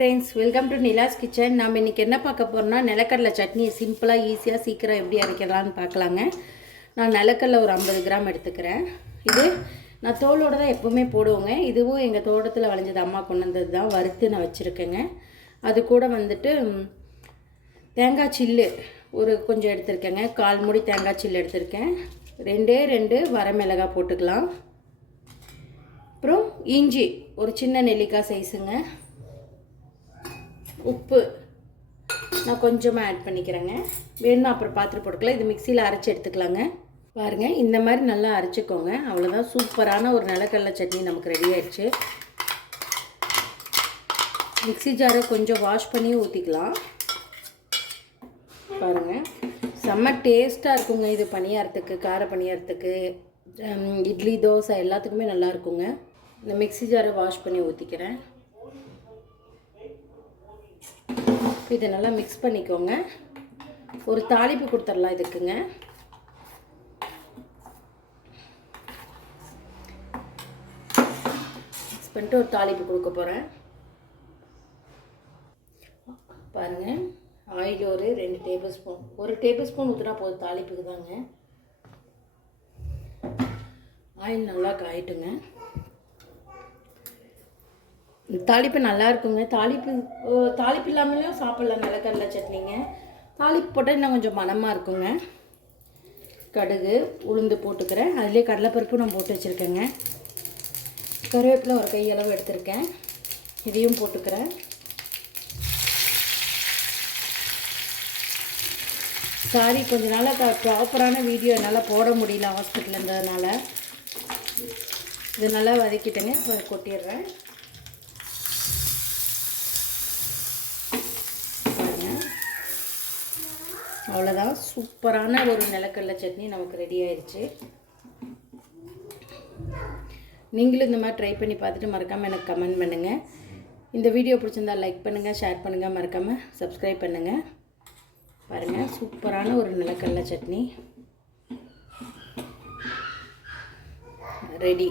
Friends, welcome to Nila's kitchen. நாம் இன்றைக்கி என்ன பார்க்க போகிறோம்னா நிலக்கடலை சட்னி சிம்பிளாக ஈஸியாக சீக்கிரம் எப்படி அரைக்கலான்னு பார்க்கலாங்க. நான் நிலக்கடலை ஒரு 50 கிராம் எடுத்துக்கிறேன். இது நான் தோலோடு தான் எப்போவுமே போடுவோங்க. இதுவும் எங்கள் தோட்டத்தில் விளைஞ்சது, அம்மா கொண்டு வந்தது தான். வறுத்து நான் வச்சுருக்கேங்க. அது கூட வந்துட்டு தேங்காய் சில்லு ஒரு கொஞ்சம் எடுத்திருக்கேங்க. 1/4 மூடி தேங்காய் சில்லு எடுத்திருக்கேன். 2 வரமிளகாய் போட்டுக்கலாம். அப்புறம் இஞ்சி ஒரு சின்ன நெல்லிக்காய் சைஸுங்க. உப்பு நான் கொஞ்சமாக ஆட் பண்ணிக்கிறேங்க. வேணும்னா அப்புறம் பாத்திரம் போட்டுக்கலாம். இது மிக்சியில் அரைச்சி எடுத்துக்கலாங்க. பாருங்கள், இந்த மாதிரி நல்லா அரைச்சிக்கோங்க. அவ்வளோதான், சூப்பரான ஒரு நிலக்கடலை சட்னி நமக்கு ரெடி ஆயிடுச்சு. மிக்சி ஜாரை கொஞ்சம் வாஷ் பண்ணி ஊற்றிக்கலாம். பாருங்கள், செம்ம டேஸ்ட்டாக இருக்குங்க. இது பணியாரத்துக்கு, கார பணியாரத்துக்கு, இட்லி, தோசை எல்லாத்துக்குமே நல்லா இருக்குங்க. இந்த மிக்சி ஜாரை வாஷ் பண்ணி ஊற்றிக்கிறேன். இதை நல்லா மிக்ஸ் பண்ணிக்கோங்க. ஒரு தாளிப்பு கொடுத்துடலாம் இதுக்குங்க. மிக்ஸ் பண்ணிட்டு ஒரு தாளிப்பு கொடுக்க போகிறேன். பாருங்கள், ஆயில் ஒரு 2 டேபிள் ஸ்பூன், 1 டேபிள் ஸ்பூன் ஊற்றினா போதும், தாளிப்புக்கு தாங்க. ஆயில் நல்லா காயிட்டுங்க. தாளிப்பு நல்லா இருக்குங்க. தாளிப்பு இல்லாமலேயும் சாப்பிட்லாம் நிலக்கடலை சட்னிங்க. தாளிப்பு போட்டால் இன்னும் கொஞ்சம் மணமாக இருக்குங்க. கடுகு, உளுந்து போட்டுக்கிறேன். அதிலே கடலைப்பருப்பு நான் போட்டு வச்சுருக்கேங்க. கருவேப்பிலை ஒரு கையளவு எடுத்திருக்கேன், இதையும் போட்டுக்கிறேன். சாரி, கொஞ்ச நாளாக ப்ராப்பரான வீடியோ என்னால் போட முடியல, ஹாஸ்பிட்டலில் இருந்ததுனால. இது நல்லா வதக்கிட்டேங்க. இப்போ கொட்டிடுறேன். அவ்வளோதான், சூப்பரான ஒரு நிலக்கடலை சட்னி நமக்கு ரெடி ஆயிடுச்சு. நீங்களும் இந்த மாதிரி ட்ரை பண்ணி பார்த்துட்டு மறக்காமல் எனக்கு கமெண்ட் பண்ணுங்கள். இந்த வீடியோ பிடிச்சிருந்தா லைக் பண்ணுங்கள், ஷேர் பண்ணுங்கள், மறக்காமல் சப்ஸ்கிரைப் பண்ணுங்கள். பாருங்கள், சூப்பரான ஒரு நிலக்கடலை சட்னி ரெடி.